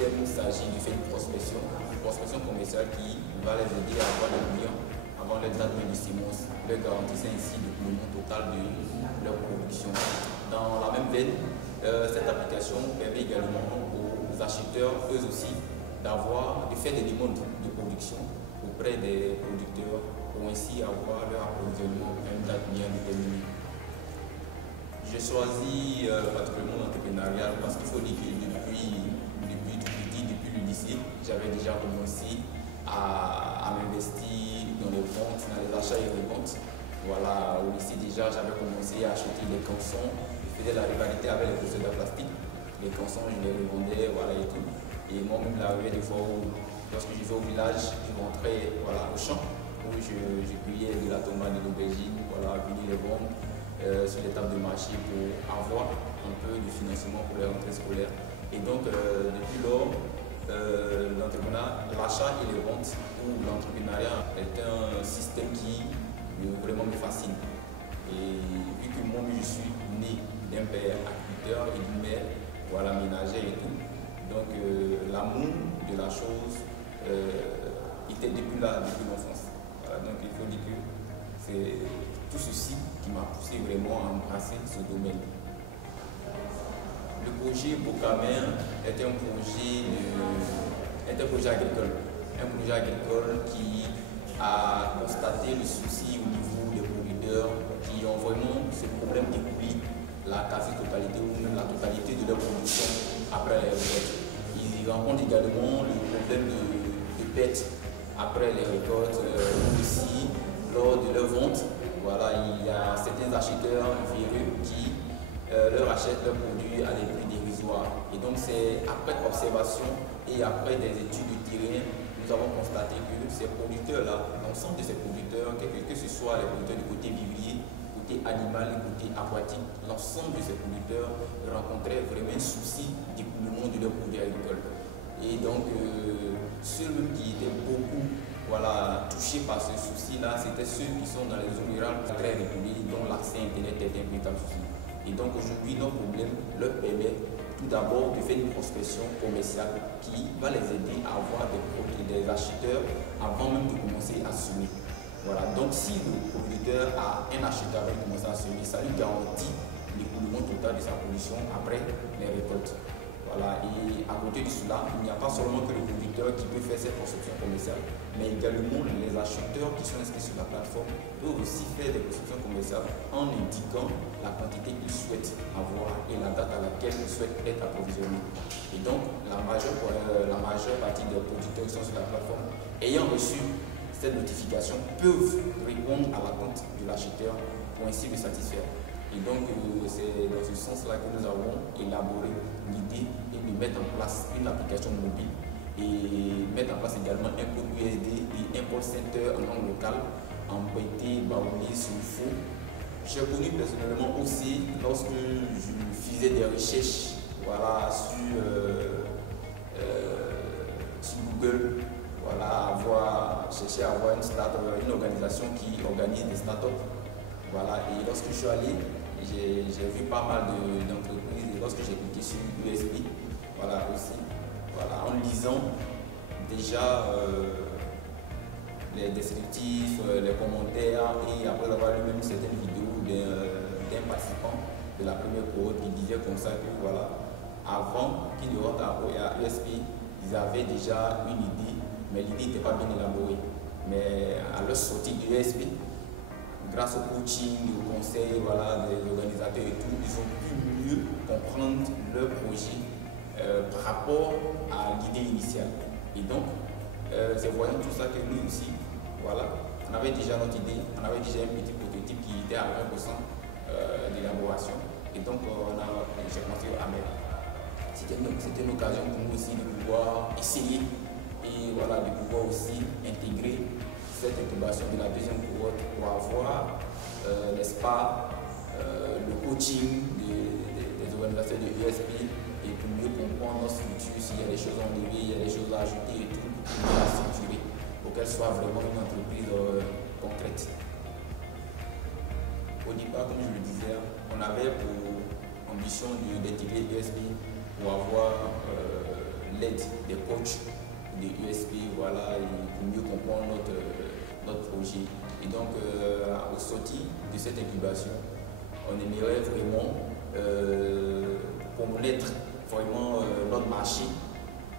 système s'agit de faire une prospection commerciale qui va les aider à avoir des clients avant leur date de licence, leur garantissant ainsi le coulement total de leur production. Dans la même veine, cette application permet également aux acheteurs, eux aussi, de faire des demandes de production auprès des producteurs pour ainsi avoir leur approvisionnement à une date bien déterminée. J'ai choisi particulièrement l'entrepreneuriat parce qu'il faut dire que depuis le lycée, j'avais déjà commencé à m'investir dans les ventes, dans les achats et les ventes. Voilà, au lycée déjà, j'avais commencé à acheter les cançons, je faisais la rivalité avec les procédures plastiques. Les cançons, je les revendais, voilà et tout. Et moi-même, il arrivait des fois où, lorsque je vais au village, je rentrais voilà, au champ où je cueillais de la tomate, de l'aubergine, voilà, venir les vendre sur les tables de marché pour avoir un peu de financement pour les rentrées scolaires. Et donc, depuis lors, l'achat et les ventes ou l'entrepreneuriat est un système qui vraiment me fascine. Et vu que moi, je suis né d'un père agriculteur et d'une mère voilà, ménagère et tout, donc l'amour de la chose était depuis l'enfance. Voilà, donc il faut dire que c'est tout ceci qui m'a poussé vraiment à embrasser ce domaine. Le projet Bocamer est un projet agricole. Un projet agricole qui a constaté le souci au niveau des producteurs qui ont vraiment ce problème d'écouler la quasi-totalité ou même la totalité de leur production après les récoltes. Ils rencontrent également le problème de perte après les récoltes, aussi lors de leur vente. Voilà, il y a certains acheteurs véreux qui leur achètent leurs produits à des prix dérisoires. Et donc c'est après observation et après des études de terrain, nous avons constaté que ces producteurs-là, l'ensemble de ces producteurs, que ce soit les producteurs du côté vivrier, côté animal, côté aquatique, l'ensemble de ces producteurs rencontraient vraiment un souci d'écoulement de leurs produits agricoles. Et donc ceux qui étaient beaucoup touchés par ce souci-là, c'était ceux qui sont dans les zones rurales très reculées, dont l'accès à Internet est un véritable souci. Et donc aujourd'hui, notre problème leur permet tout d'abord de faire une prospection commerciale qui va les aider à avoir des produits, des acheteurs avant même de commencer à semer. Voilà, donc si le producteur a un acheteur avant de commencer à semer, ça lui garantit l'écoulement total de sa production après les récoltes. Voilà, et à côté de cela, il n'y a pas seulement que le producteur qui peut faire cette prospection commerciale, mais également les acheteurs qui sont inscrits sur la plateforme peuvent aussi faire des prospections commerciales en indiquant la quantité qu'ils souhaitent avoir et la date à laquelle ils souhaitent être approvisionnés. Et donc, la majeure partie des producteurs qui sont sur la plateforme, ayant reçu cette notification, peuvent répondre à l'attente de l'acheteur pour ainsi le satisfaire. Et donc, c'est dans ce sens-là que nous avons élaboré l'idée de mettre en place une application mobile et mettre en place également un code USD et un call center en langue locale, emprunté, baoulé, sur faux. J'ai connu personnellement aussi, lorsque je faisais des recherches sur Google, chercher à avoir une organisation qui organise des startups. Voilà, et lorsque je suis allé, j'ai vu pas mal d'entreprises et lorsque j'ai cliqué sur USB, en lisant déjà les descriptifs, les commentaires et après avoir lu même certaines vidéos d'un participant de la première cohorte qui disait comme ça que avant qu'ils ne rentrent à USB, ils avaient déjà une idée, mais l'idée n'était pas bien élaborée. Mais à leur sortie de USB, grâce au coaching, au conseil des organisateurs et tout, ils ont pu mieux comprendre leur projet par rapport à l'idée initiale. Et donc, c'est voyant tout ça que nous aussi, on avait déjà notre idée, on avait déjà un petit prototype qui était à 20% d'élaboration. Et donc, j'ai pensé, c'était une occasion pour nous aussi de pouvoir essayer et de pouvoir aussi intégrer cette intégration de la deuxième cohorte pour avoir, n'est-ce pas, le coaching des organisateurs de ESP et pour mieux comprendre notre structure, s'il y a des choses à enlever, il y a des choses à ajouter et tout, pour la structurer, pour qu'elle soit vraiment une entreprise concrète. Au départ, comme je le disais, on avait pour ambition d'intégrer ESP pour avoir l'aide des coachs, des USP, voilà, et pour mieux comprendre notre projet. Et donc, au sorti de cette incubation, on aimerait vraiment connaître vraiment notre marché,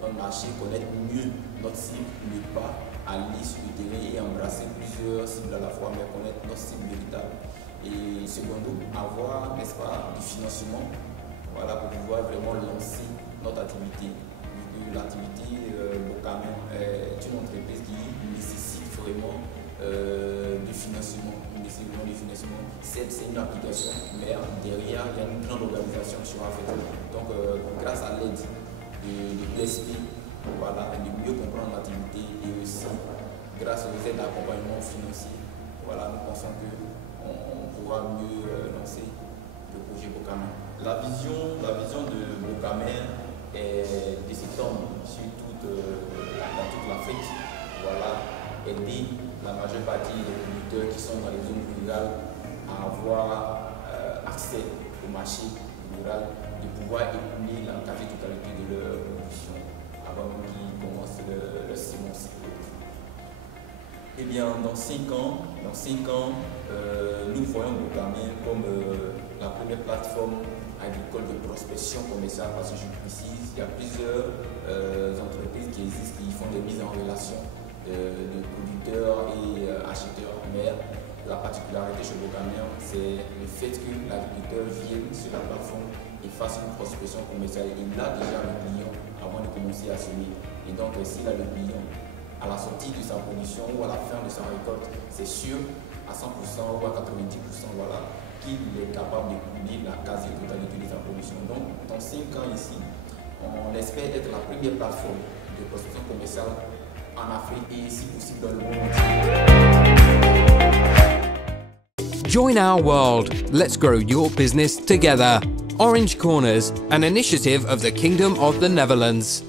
connaître mieux notre cible, ne pas aller sur le terrain et embrasser plusieurs cibles à la fois, mais connaître notre cible véritable. Et secondo, avoir, n'est-ce pas, du financement, voilà, pour pouvoir vraiment lancer notre activité. L'activité Bokamen est une entreprise qui nécessite vraiment du financement. C'est une application, mais derrière, il y a une grande organisation qui sera faite. Donc, grâce à l'aide de PSP, voilà, de mieux comprendre l'activité et aussi grâce aux aides d'accompagnement financier, voilà, nous pensons qu'on pourra mieux lancer le projet Bokamen. La vision de Bokamen est de s'étendre dans toute l'Afrique, voilà, aider la majeure partie des producteurs qui sont dans les zones rurales à avoir accès au marché rural, de pouvoir écouler la quasi-totalité de leur production avant même qu'ils commencent le semence. Eh bien, dans 5 ans, nous voyons Bokamen comme la première plateforme agricole de prospection commerciale, parce que je précise, il y a plusieurs entreprises qui existent, qui font des mises en relation de producteurs et acheteurs, mais la particularité chez Bokamen, c'est le fait que l'agriculteur vienne sur la plateforme et fasse une prospection commerciale. Il a déjà le client avant de commencer à semer. Et donc, s'il a le client à la sortie de sa production ou à la fin de sa récolte, c'est sûr à 100% ou à 90%, voilà, qu'il est capable de couler la quasi-totalité de sa production. Donc, dans 5 ans ici, on espère être la première plateforme de prospection commerciale en Afrique et si possible dans le monde entier. Join our world. Let's grow your business together. Orange Corners, an initiative of the Kingdom of the Netherlands.